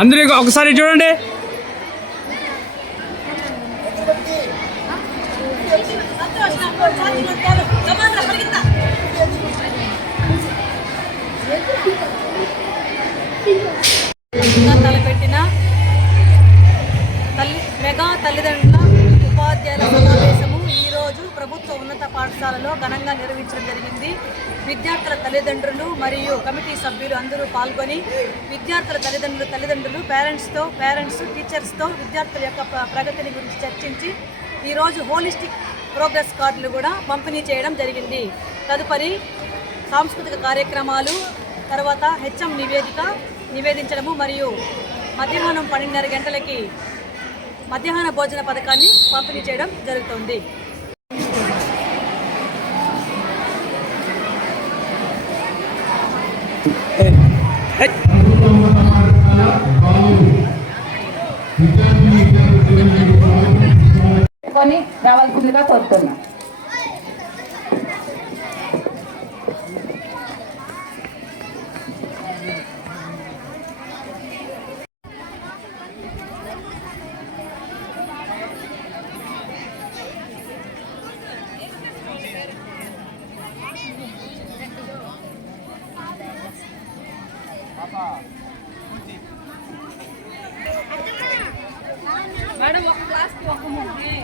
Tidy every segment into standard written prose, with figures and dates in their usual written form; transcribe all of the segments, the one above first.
అందరూ ఒకసారి చూడండి. తలపెట్టిన మెగా తల్లిదండ్రుల ఉపాధ్యాయుల సమావేశము ఈరోజు ప్రభుత్వ ఉన్నత పాఠశాలలో ఘనంగా నిర్వహించడం జరిగింది. విద్యార్థుల తల్లిదండ్రులు మరియు కమిటీ సభ్యులు అందరూ పాల్గొని విద్యార్థుల తల్లిదండ్రులు పేరెంట్స్ టీచర్స్తో విద్యార్థుల యొక్క ప్రగతిని గురించి చర్చించి ఈరోజు హోలిస్టిక్ ప్రోగ్రెస్ కార్డులు కూడా పంపిణీ చేయడం జరిగింది. తదుపరి సాంస్కృతిక కార్యక్రమాలు, తర్వాత హెచ్ఎం నివేదించడము మరియు మధ్యాహ్నం 12:30 గంటలకి మధ్యాహ్న భోజన పథకాన్ని పంపిణీ చేయడం జరుగుతుంది. రావాల్సిందిగా కోరుతున్నాం. మేడం ఒక క్లాస్కి ఒక ముగ్గురు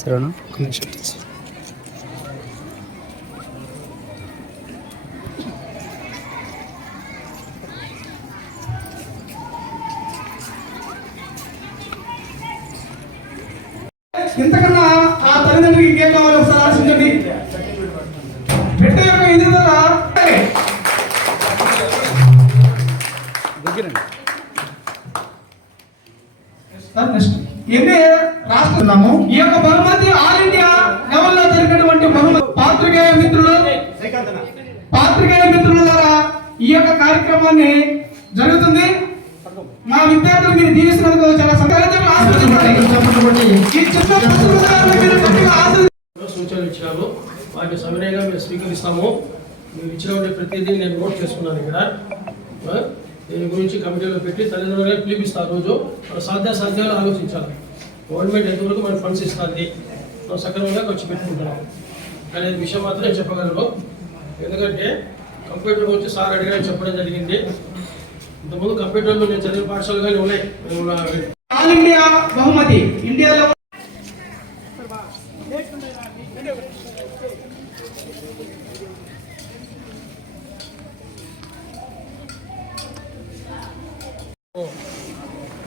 సరేనా? ఇంతకన్నా ఆ తల్లిదండ్రులకి ఇంకేం కావాలి ఒకసారి ఆలోచించండి. బిడ్డ యొక్క ఎదుగుదల ఎన్ని రాస్తున్నాము. ఈ యొక్క బహుమతి ఆల్ ఇండియా లెవెల్లో జరిగినటువంటి బహుమతి. పాత్రికేయ మిత్రుల ద్వారా ఈ యొక్క కార్యక్రమాన్ని జరుగుతుంది. మా విద్యార్థులు మీరు దీవిస్తున్నందుకు చాలా సూచనలు ఇచ్చినారు. వాటిని సవినయంగా మేము స్వీకరిస్తాము. మీరు ఇచ్చినటువంటి ప్రతిదీ నేను నోట్ చేసుకున్నాను. ఇక్కడ దీని గురించి కమిటీలో పెట్టి తల్లిదండ్రులే పిలిపిస్తారు. రోజు మన సాధ్యాలు ఆలోచించాలి. గవర్నమెంట్ ఎంతవరకు మన ఫండ్స్ ఇస్తుంది, మనం సక్రమంగా ఖర్చు పెట్టుకుంటున్నాం అనే విషయం మాత్రం నేను చెప్పగలను. ఎందుకంటే కంప్యూటర్ వచ్చి సార్ అడిగారని చెప్పడం జరిగింది. ఇంతకుముందు కంప్యూటర్లు నేను చదివిన పాఠశాలగానే ఉన్నాయి. ఆల్ ఇండియా బహుమతి ఇండియాలో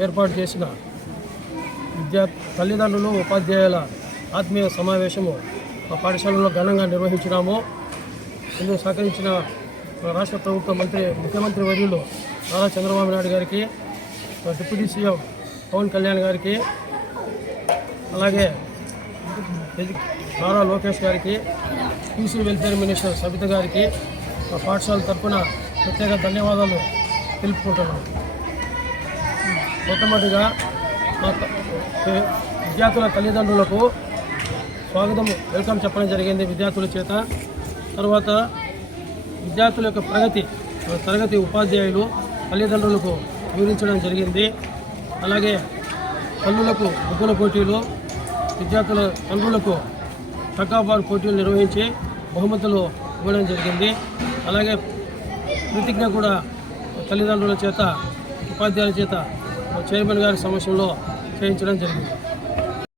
ఏర్పాటు చేసిన తల్లిదండ్రులు ఉపాధ్యాయుల ఆత్మీయ సమావేశము మా పాఠశాలలో ఘనంగా నిర్వహించినాము. ఇందుకు సహకరించిన రాష్ట్ర ప్రభుత్వ ముఖ్యమంత్రి వర్యులు నారా చంద్రబాబు నాయుడు గారికి, డిప్యూటీ సీఎం పవన్ కళ్యాణ్ గారికి, అలాగే నారా లోకేష్ గారికి, పీసీ వెల్ఫేర్ మినిస్టర్ సబిత గారికి మా పాఠశాల తరఫున ప్రత్యేక ధన్యవాదాలు తెలుపుకుంటున్నాను. మొట్టమొదటిగా మా విద్యార్థుల తల్లిదండ్రులకు వెల్కమ్ చెప్పడం జరిగింది విద్యార్థుల చేత. తర్వాత విద్యార్థుల యొక్క తరగతి ఉపాధ్యాయులు తల్లిదండ్రులకు వివరించడం జరిగింది. అలాగే తల్లులకు ముగ్గుల పోటీలు, విద్యార్థుల తండ్రులకు టగ్ ఆఫ్ వార్ పోటీలు నిర్వహించి బహుమతులు ఇవ్వడం జరిగింది. అలాగే ప్రతిజ్ఞ కూడా తల్లిదండ్రుల చేత ఉపాధ్యాయుల చేత చైర్మన్ గారి సమక్షంలో చేయించడం జరిగింది.